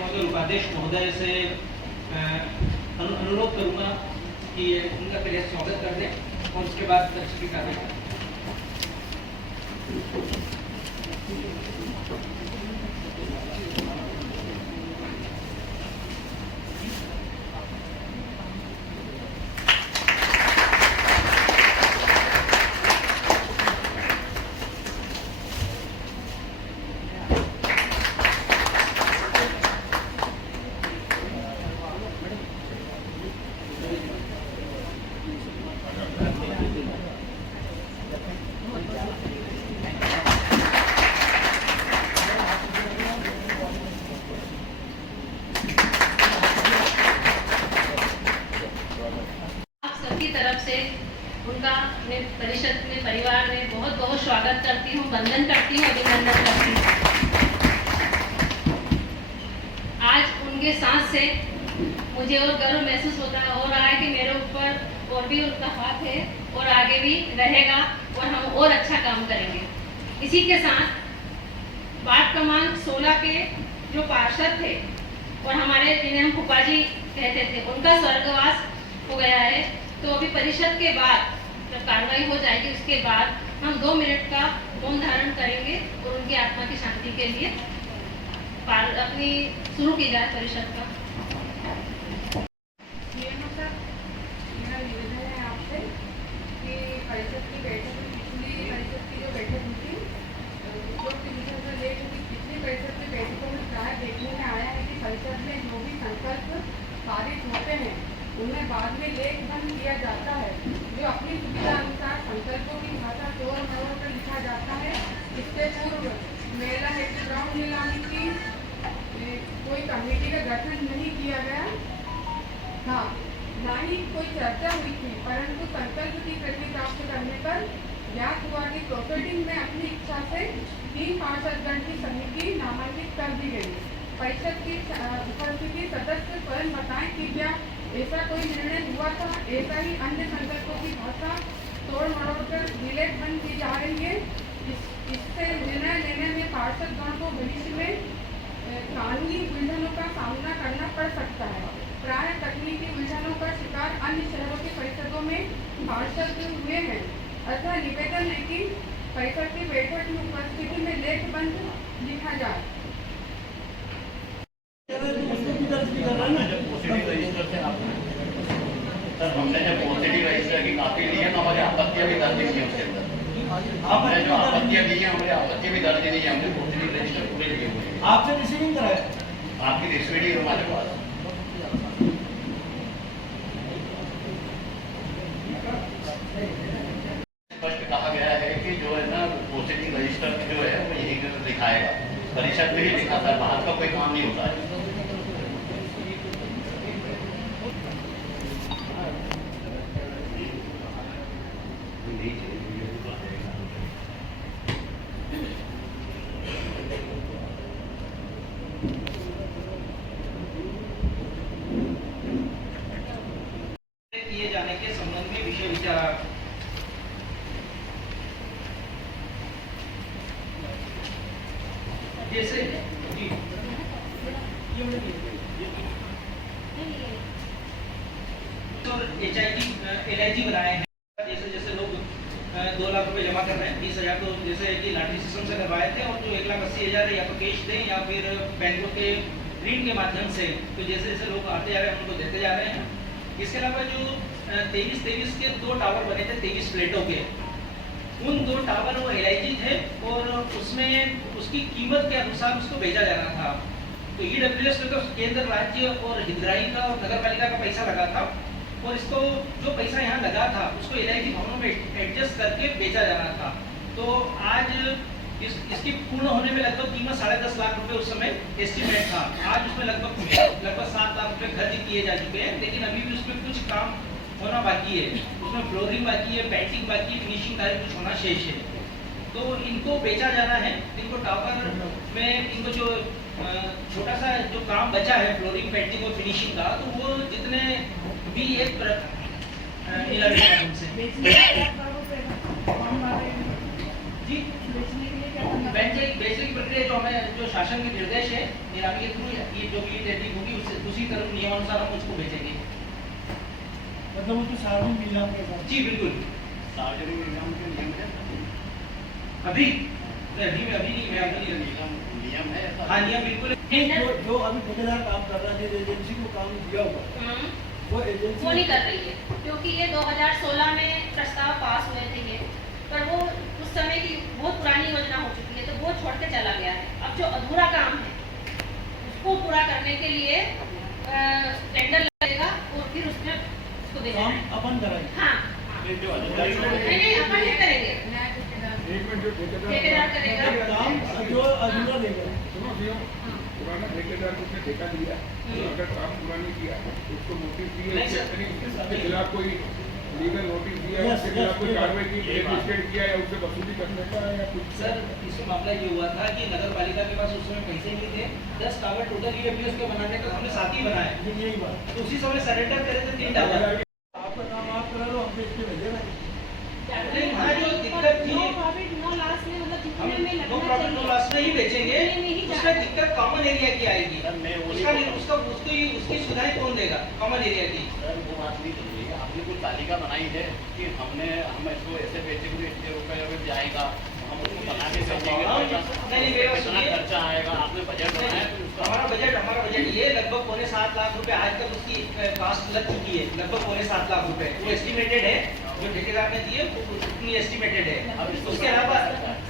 महोदय उपाध्यक्ष महोदय से अनुरोध करूंगा कि उनका पहले स्वागत कर दें और उसके बाद दर्शक की कार्रवाई करें। तरफ से उनका अपने परिषद में परिवार में बहुत बहुत स्वागत करती हूँ, वंदन करती हूँ, अभिनंदन करती हूँ। आज उनके साथ से मुझे और गर्व महसूस हो रहा है कि मेरे ऊपर और भी उनका हाथ है और आगे भी रहेगा और हम और अच्छा काम करेंगे। इसी के साथ वार्ड क्रमांक 16 के जो पार्षद थे और हमारे जिन्हें हम फूफा जी कहते थे, उनका स्वर्गवास हो गया है। तो अभी परिषद के बाद जब कार्रवाई हो जाएगी उसके बाद हम 2 मिनट का मौन धारण करेंगे और उनकी आत्मा की शांति के लिए अपनी शुरू की जाए परिषद का। मेरा निवेदन है आपसे कि परिषद की बैठक में पिछली परिषद की जो बैठक हुई थी पिछली परिषद की बैठकों में प्राय देखने में आया है कि परिषद में जो भी संकल्प पारित होते हैं उनमें बाद में लेखबंद किया जाता है, जो अपनी सुविधा अनुसार संकल्पों की भाषा तोड़ मरोड़ कर लिखा जाता है। इससे पूर्व मेला हेतु ग्राउंड नीलामी की कोई कमेटी का गठन नहीं किया गया था, न ही कोई चर्चा हुई थी, परंतु संकल्प की प्रति प्राप्त करने पर ज्ञात हुआ कि प्रोसीडिंग में अपनी इच्छा से 3 पार्षदगण की समिति नामांकित कर दी गई। परिषद की उपस्थिति सदस्य स्वयं बताएं कि क्या ऐसा कोई निर्णय हुआ था? ऐसा ही अन्य संकल्पों की भाषा तोड़ मरोड़ कर विलेख बंद की जा रही है। इससे निर्णय लेने में पार्षदगण को भविष्य में कानूनी उलझनों का सामना करना पड़ सकता है। प्राय तकनीकी उलझनों का शिकार अन्य शहरों की परिषदों में पार्षद हुए हैं। अतः निवेदन है कि परिषद की बैठक में उपस्थिति में लेखबंद लिखा जाए। सर, हमने जब पॉजिटिव रजिस्टर की कापी ली है तो हमारी आपत्तियां भी दर्ज की है उसके अंदर। हमने जो आपत्तियां दी है हमारी आपत्तियां भी दर्ज नहीं है, हमने पॉजिटिव रजिस्टर पूरे लिए हुए हैं। आपसे रिसीविंग कराया? आपकी रिसीविंग हमारे पास स्पष्ट कहा गया है कि जो है ना पॉजिटिव रजिस्टर जो है वो यही दिखाएगा, परिषद में ही लिखा था, बाहर का कोई काम नहीं होता है। किए जाने के संबंध में विषय विचार जैसे जी LIG बनाए हैं। जैसे लोग 2 लाख रुपए जमा कर रहे हैं, 20,000 तो जैसे कि लॉटरी सिस्टम से करवाए थे, और जो 1,80,000 या तो कैश दें या फिर बैंकों के ऋण के माध्यम से, तो जैसे जैसे लोग आते जा रहे हैं उनको देते जा रहे हैं। इसके अलावा जो 23 के 2 टावर बने थे 23 प्लेटों के, उन 2 टावर वो LIG थे और उसमें उसकी कीमत के अनुसार उसको भेजा जाना था। तो EWS में तो केंद्र, राज्य और हितग्राही का और नगर पालिका का पैसा लगा था, और इसको जो पैसा यहाँ लगा था उसको LIG भवनों में एडजस्ट करके बेचा जाना था। तो आज इसकी पूर्ण होने में लगभग कीमत 10.5 लाख रुपए उस समय एस्टिमेट था। आज उसमें लगभग 7 लाख रुपए खर्च किए जा चुके हैं, लेकिन अभी भी उसमें कुछ काम होना बाकी है। उसमें फ्लोरिंग बाकी है, पेंटिंग बाकी है, फिनिशिंग कार्य कुछ होना शेष है। तो इनको बेचा जाना है। इनको टावर में इनको जो छोटा सा जो काम बचा है फ्लोरिंग, पेंटिंग और फिनिशिंग का, तो वो जितने भी एक नीलामी से जी बेचने के लिए क्या करना बेचने की प्रक्रिया जो हमें जो शासन के निर्देश है नीलामी के थ्रू ये जो भी टेंडिंग होगी उसी तरह नियमानुसार हम उसको बेचेंगे। मतलब वो तो सार्वजनिक नीलाम के साथ जी बिल्कुल। सार्वजनिक निगम के नियम है, अभी नहीं मैं अभी नहीं नियम है ऐसा। हाँ नियम बिल्कुल। जो अभी ठेकेदार काम कर रहा है, जिस एजेंसी को काम दिया हुआ वो एजेंसी वो नहीं कर रही है, क्योंकि ये 2016 में प्रस्ताव पास हुए थे ये, पर वो उस समय की बहुत पुरानी योजना हो चुकी है, तो वो छोड़ के चला गया है। अब जो अधूरा काम है उसको पूरा करने के लिए टेंडर लगेगा और फिर उसमें उसको देना काम है। अपन कराएंगे। हाँ जो अधिकारी नहीं अपन नहीं करेंगे, न्याय ठेकेदार एक मिनट जो ठेकेदार करेगा। काम जो अधूरा देगा। सुनो सीएम, पुराना ठेकेदार को उसने ठेका दिया, तो अगर काम पूरा नहीं किया तो उसको नोटिस दिए, नहीं सर। उसके खिलाफ कोई लीगल नोटिस दिया, Yes, उसके खिलाफ yes, कोई ये कार्रवाई की, ये बात। रजिस्टर्ड किया या उससे वसूली करने का या कुछ। सर इसमें मामला ये हुआ था कि नगर पालिका के पास उस समय पैसे नहीं थे, 10 टावर टोटल ईडब्ल्यूएस के बनाने का हमने साथ ही बनाया, यही बात। तो उसी समय सरेंडर करे थे 3 टावर। आपका काम आप करा लो, हम बेच के भेजेगा। नहीं वहाँ जो दिक्कत थी नो प्रॉफिट नो लॉस में, मतलब हम जितने में नो लगना प्रॉफिट नो चाहिए लॉस में ही बेचेंगे। उतने में ही उसमें जाएगा। दिक्कत कॉमन एरिया की आएगी, सर, मैं वो उसका नहीं- उसका उसकी सुधाई कौन देगा कॉमन एरिया की। सर वो बात नहीं चल रही है। आपने कोई तालिका बनाई है कि हम इसको ऐसे बेचेंगे, इतने रुपए में जाएगा, हम उसको बना के बेचेंगे तो नहीं, मेरा इतना सुनिए। खर्चा आएगा। आपने बजट बनाया तो उसका हमारा बजट ये लगभग 7.25 लाख रुपए आज तक उसकी कास्ट लग चुकी है, लगभग 7.25 लाख रुपए वो एस्टिमेटेड है, जो ठेकेदार ने दिए उतनी एस्टिमेटेड है। अब इसको उसके अलावा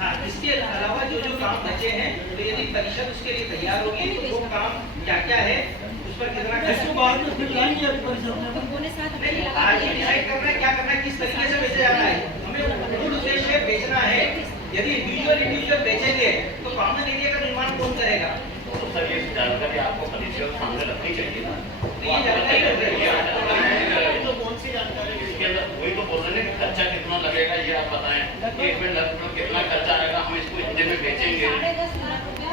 हाँ इसके अलावा जो काम बचे हैं, तो यदि परिषद उसके लिए तैयार होगी तो वो काम क्या क्या है उस पर कितना खर्च इसके बाद में फिर लाएंगे अभी परिषद में। उन्होंने साथ नहीं आज ही डिसाइड करना है क्या करना है, किस तरीके से बेचा जाना है। हमें मूल उद्देश्य बेचना है। यदि इंडिविजुअल बेचेंगे तो कॉमन एरिया का निर्माण कौन करेगा। तो सर ये जानकारी आपको परिचय सामने रखनी चाहिए ना। ये जानकारी रख रही है। तो कौन सी जानकारी इसके अंदर वही तो बोल रहे हैं कि खर्चा कितना लगेगा ये आप बताएं कि इसमें लगभग कितना खर्चा आएगा, हम इसको इतने में बेचेंगे। 10.5 लाख रुपया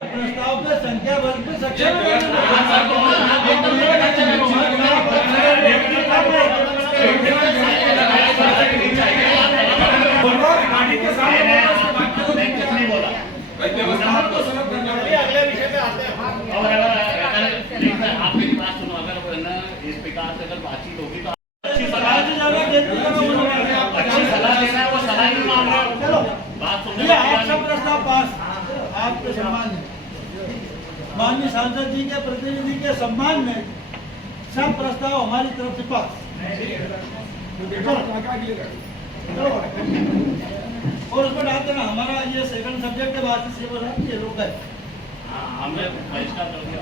प्रस्ताव पे संख्या बल पे सक्षम अगले विषय पे आते हैं। और अगर आप मेरी बात सुनो, अगर न इस प्रकार से अगर बातचीत होगी तो अच्छी सलाह देना है, वो सलाह ही मांग रहा हूँ। चलो बात सुनने ये आप सब प्रस्ताव पास आपके सम्मान में माननीय सांसद जी के प्रतिनिधि के सम्मान में सब प्रस्ताव हमारी तरफ से पास। चलो और उसमें डालते ना हमारा ये सेकंड सब्जेक्ट के बाद से सेवा ये लोग है। हाँ, हमने बहिष्कार कर दिया।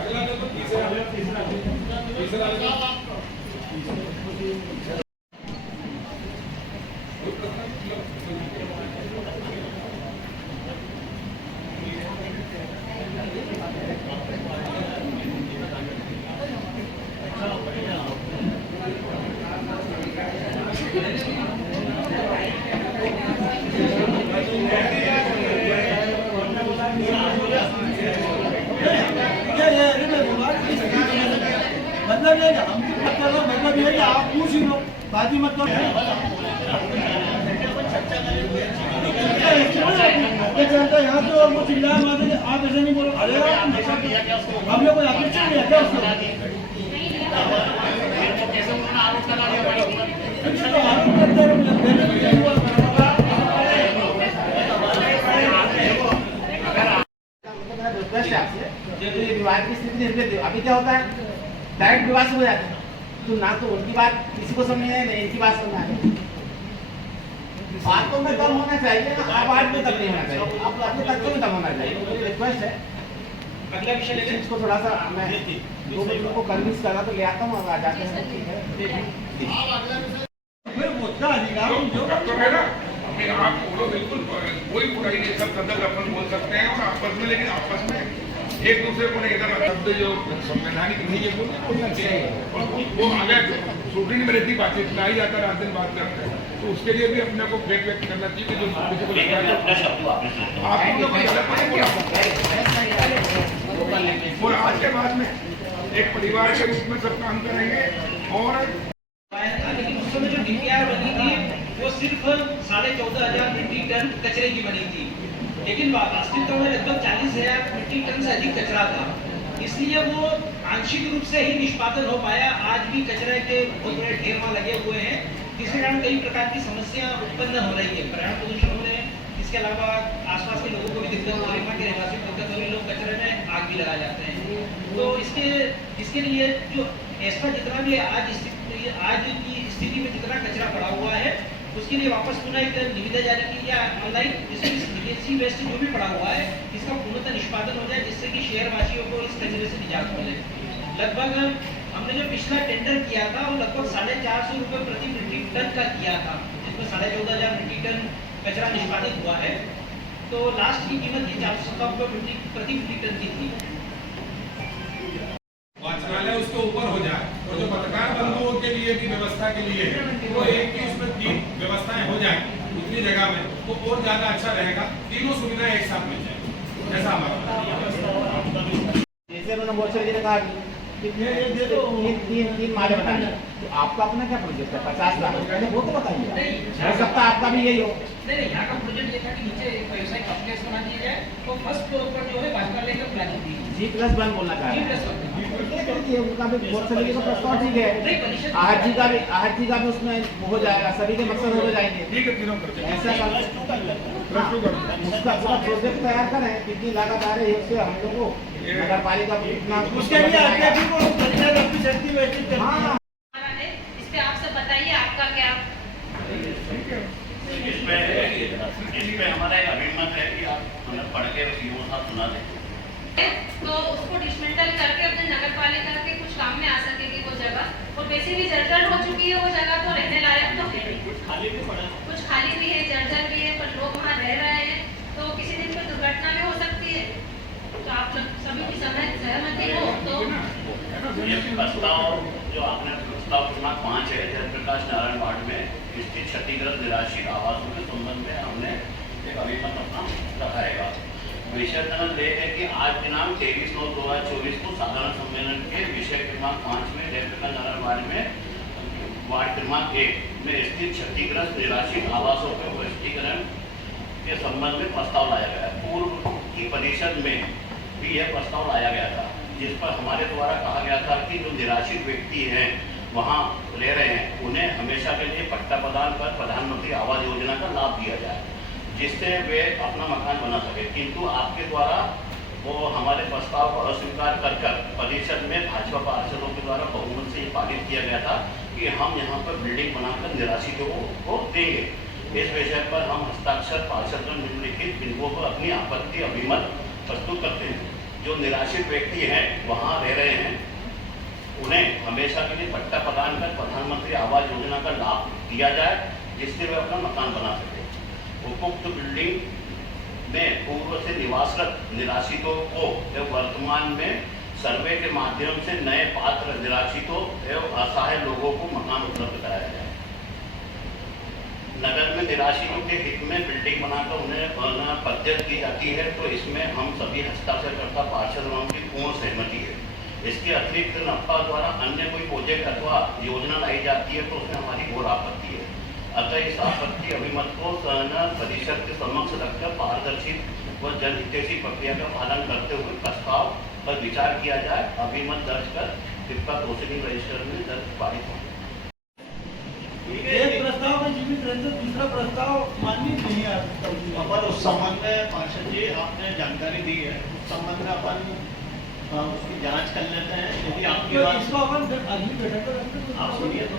अगला नंबर तीसरा मतलब ये हम मत करो, मतलब ये कि आप पूछ ही लो, बाकी मत करो। ये चलता यहाँ तो वो चिल्लाए मारते हैं, आप ऐसे नहीं बोलो। अरे हमने कोई अपेक्षा नहीं है क्या उसको? कैसे उन्होंने आरोप लगा दिया बड़े ऊपर। तो आरोप करते हैं रिक्वेस्ट है आपसे, जो ये विवाद की स्थिति निर्मित है, अभी क्या होता है डायरेक्ट विवाद से हो जाता है, तो ना तो उनकी बात किसी को समझ में नहीं, इनकी बात समझ में आ रही। बातों में दम होना चाहिए ना, आवाज में दम नहीं होना चाहिए, आप अपने तत्वों में दम होना चाहिए। तो मेरी रिक्वेस्ट है अगला विषय ले लें। इसको थोड़ा सा मैं 2 मिनट को कन्विंस करना तो ले आता हूँ, अब आ जाते हैं ठीक है। फिर मुद्दा अधिकार जो डॉक्टर है ना, अपने आप बोलो, बिल्कुल कोई बुराई नहीं, सब सदस्य अपन बोल सकते हैं और आपस में, लेकिन आपस में एक दूसरे को नहीं इधर शब्द जो संवैधानिक नहीं है बोलना चाहिए। और वो अगर शूटिंग में रहती बातचीत ना ही जाता, रात दिन बात करते हैं, तो उसके लिए भी अपने को फेक व्यक्त करना चाहिए कि जो किसी को लगता है आप लोग कोई गलत नहीं बोला। और आज के बाद में एक परिवार के रूप में सब काम करेंगे और में जो DPR बनी थी वो सिर्फ 14,500 मीट्रिक टन कचरे की बनी थी, लेकिन वास्तविकता में लगभग 40,000 मीट्रिक टन से अधिक कचरा था, इसलिए वो आंशिक रूप से ही निष्पादन हो पाया। आज भी कचरे के बहुत बड़े ढेर वहाँ लगे हुए हैं, जिसके कारण कई प्रकार की समस्या उत्पन्न हो रही है, पर्यावरण प्रदूषण हो रहे हैं, इसके अलावा आसपास के लोगों को भी दिक्कत हो रही है, के रहवासी को दिक्कत हो रही है, लोग कचरे में आग भी लगा जाते हैं। तो इसके लिए जो ऐसा जितना भी आज की स्थिति में जितना कचरा पड़ा हुआ है उसके लिए वापस पुनः एक निविदा जारी की या ऑनलाइन विदेशी वेस्ट जो भी पड़ा हुआ है इसका पूर्णतः निष्पादन हो जाए, जिससे कि शहरवासियों को इस कचरे से निजात मिले। लगभग हमने जो पिछला टेंडर किया था वो लगभग 450 रुपये प्रति मीट्रिक टन का किया था, जिसमें 14,500 मीट्रिक टन कचरा निष्पादित हुआ है। तो लास्ट की कीमत ये 470 रुपये प्रति मीट्रिक टन की थी। वाचनालय उसके ऊपर हो जाए और जो पत्रकार बंधुओं के लिए भी व्यवस्था के लिए है वो एक की उसमें 3 व्यवस्थाएं हो जाए उतनी जगह में तो और ज्यादा अच्छा रहेगा, तीनों सुविधाएं एक साथ मिल जाए ऐसा हमारा। जैसे उन्होंने मोर्चा जी ने कहा कि तीन माले बनाए, तो आपका अपना क्या प्रोजेक्ट है? 50 लाख रुपए वो तो बताइए, हो सकता है आपका भी यही हो। नहीं, यहाँ का प्रोजेक्ट ये था कि नीचे एक व्यवसायिक कॉम्प्लेक्स बना दिया जाए तो फर्स्ट फ्लोर पर जो है वाचनालय का प्लानिंग दी G+1 बोलना चाह रहे हैं, उनका भी बहुत सभी का प्रस्ताव ठीक है, आहत जी का भी उसमें हो जाएगा, सभी के मकसद हो जाएंगे। ठीक है, तीनों कर ऐसा उसका पूरा प्रोजेक्ट तैयार करें, कितनी लागत आ रही है उससे हम लोग को नगर पालिका उसके लिए अध्यक्ष को परिषद अपनी शक्ति व्यवस्थित करती है। हमारा है, इस पे आप सब बताइए आपका क्या। इसमें हमारा एक अभिमत है कि आप हमें पढ़ के सीओ साहब सुना दें तो उसको डिसमेंटल करके अपने नगर पालिका के कुछ काम में आ सकेगी वो जगह, और बेसिकली जर्जर हो चुकी है वो जगह, तो रहने लायक तो है नहीं, कुछ खाली भी है, जर्जर भी है, पर लोग वहाँ रह रहे हैं तो किसी दिन कोई दुर्घटना भी हो सकती है। तो आप सभी की सहमति हो तो ये प्रस्ताव जो आपने प्रस्ताव क्रमांक 5 है जयप्रकाश नारायण वार्ड में स्थित क्षतिग्रस्त निराश्रित आवासों के संबंध में हमने एक अभिमत अपना रखाएगा। विषय है कि आज दिनांक 23/9/2024 को साधारण सम्मेलन के विषय क्रमांक 5 में जयप्रकाश नारायण वार्ड में वार्ड क्रमांक 1 में स्थित क्षतिग्रस्त निराश्रित आवासों के वैश्वीकरण के संबंध में प्रस्ताव लाया गया। पूर्व की परिषद में भी यह प्रस्ताव लाया गया था, जिस पर हमारे द्वारा कहा गया था कि जो निराश्रित व्यक्ति हैं वहाँ रह रहे हैं उन्हें हमेशा के लिए पट्टा प्रदान कर प्रधानमंत्री आवास योजना का लाभ दिया जाए, जिससे वे अपना मकान बना सके। किंतु आपके द्वारा वो हमारे प्रस्ताव को अस्वीकार कर परिषद में भाजपा पार्षदों के द्वारा बहुमत से ये पारित किया गया था कि हम यहाँ पर बिल्डिंग बनाकर निराश्रितों को देंगे। इस विषय पर हम हस्ताक्षर पार्षद निम्नलिखित बिंदुओं पर अपनी आपत्ति अभिमत प्रस्तुत करते हैं। जो निराश्रित व्यक्ति हैं वहाँ रह रहे हैं उन्हें हमेशा के लिए पट्टा प्रदान कर प्रधानमंत्री आवास योजना का लाभ दिया जाए, जिससे वे अपना मकान बना सके। उपयुक्त बिल्डिंग में पूर्व से निवासरत निराश्रितों को वर्तमान में सर्वे के माध्यम से नए पात्र निराश्रितों एवं असहाय लोगों को मकान उपलब्ध कराया जाए। नगर में निराश्रितों के हित में बिल्डिंग बनाकर उन्हें पद्धत की जाती है, तो इसमें हम सभी हस्ताक्षरकर्ता पार्षदों की पूर्ण सहमति है। इसके अतिरिक्त नप्पा द्वारा अन्य कोई प्रोजेक्ट अथवा योजना लाई जाती है तो उसमें हमारी घोर आपत्ति है। अतः इस आपत्ति अभिमत को परिषद के समक्ष रखकर पारदर्शी व जनहितैषी प्रक्रिया का पालन करते हुए प्रस्ताव पर विचार किया जाए। अभिमत दर्ज कर कृपया तोषणी रजिस्टर में दर्ज पारित हो। एक प्रस्ताव में जीवित रहते, दूसरा प्रस्ताव मान्य नहीं है। अपन उस संबंध में पार्षद जी आपने जानकारी दी है, उस संबंध में अपन उसकी जांच कर लेते हैं। यदि आपकी तो बात इसको अपन अगली बैठक पर आप सुनिए तो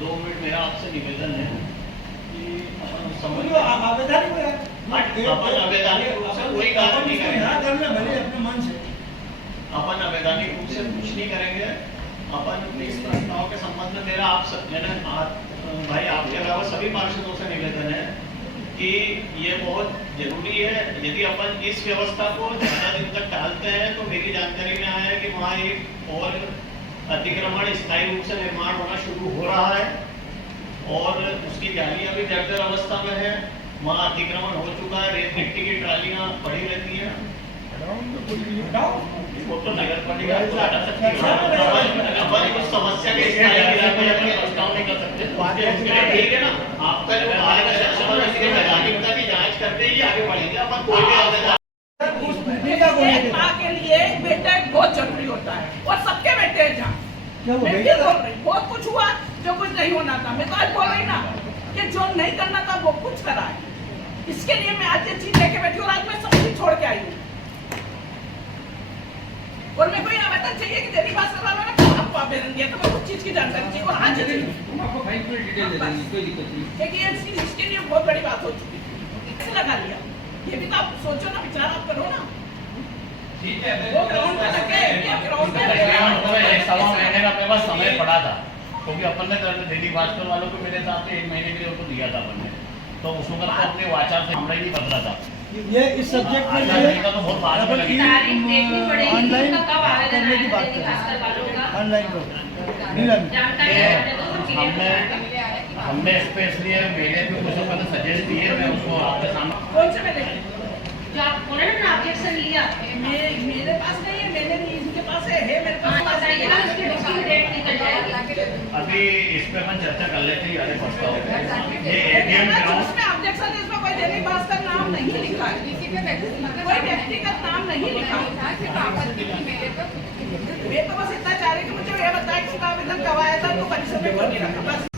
2 मिनट मेरा आपसे निवेदन है कि अपन उस संबंध में आवेदन अपन अवैधानिक रूप से कोई कार्य नहीं करेंगे। भले अपने मन से अपन अवैधानिक रूप से कुछ नहीं करेंगे। अपन इस प्रस्ताव के संबंध में मेरा भाई आपके अलावा सभी पार्षदों से निवेदन है कि ये बहुत जरूरी है। यदि अपन इस व्यवस्था को ज़्यादा दिन तक टालते हैं तो मेरी जानकारी में आया है कि वहाँ एक और अतिक्रमण स्थायी रूप से निर्माण होना शुरू हो रहा है और उसकी जालियाँ भी जर्जर अवस्था में है। वहाँ अतिक्रमण हो चुका है, रेत मिट्टी की ट्रालियाँ पड़ी रहती हैं वो तो नगर पालिका हटा सकती है। अपन कुछ समस्या के प्रस्ताव नहीं कर सकते। ठीक है ना, आपका जो बाहर का सेक्शन है इसकी वैधानिकता की जांच करते ही आगे बढ़ेंगे। अपन कोई भी एक माँ के लिए बेटा बहुत जरूरी होता है और सबके बेटे हैं जहाँ। मैं भी बोल रही, बहुत कुछ हुआ जो कुछ नहीं होना था। मैं तो आज बोल रही ना कि जो नहीं करना था वो कुछ करा है। इसके लिए मैं आज ये चीज लेके बैठी हूँ और आज मैं सब चीज छोड़ के आई हूँ। और मेरे को ये आवेदन चाहिए कि दिल्ली भास्कर वालों ने आपको आवेदन दिया तो मैं कुछ चीज की जानकारी चाहिए। और आज आपको फाइन पूरी डिटेल दे देंगे, कोई दिक्कत नहीं। देखिए ये चीज इसके लिए बहुत बड़ी बात हो चुकी है। कैसे लगा लिया ये भी तो आप सोचो ना, विचार आप करो ना। ठीक है, वो ग्राउंड पे लगे, ये ग्राउंड पे एक सवा महीने का अपने पास समय पड़ा था, क्योंकि अपन ने दिल्ली भास्कर वालों को मेरे साथ 1 महीने के लिए उनको दिया था अपन ने, तो उसमें तो अपने वाचा से हमने नहीं बदला था। ये इस सब्जेक्ट में का तो बहुत बाद में लगी। तारीख देखनी पड़ेगी ऑनलाइन उनका कब आवेदन करने की आया बात दिल्ली करें। भास्कर वालों का। ऑनलाइन करो नीलम जानकारी आने दो, हम क्लियर हमने करेंगे। हमने इस पे इसलिए मेरे पे कुछ मैंने सजेस्ट दिए, मैं उसको आपके सामने कौन से मैंने जो आप बोले ना ऑब्जेक्शन लिया, मेरे पास नहीं है, मैंने नहीं, इनके पास है मेरे हाँ पास बताइए ना, उसकी बुकिंग डेट निकल जाएगी। अभी इस पे अपन चर्चा कर लेते हैं आगे प्रस्ताव पे। ये ये एटीएम कहना ग्राउंड जिसमें ऑब्जेक्शन है इसमें कोई दिल्ली भास्कर नाम नहीं लिखा है, कोई व्यक्तिगत नाम नहीं लिखा है। मैं तो बस इतना चाह रही कि मुझे ये बताया कि उसका आवेदन कब आया था, तो परिसर में क्यों नहीं रखा, बस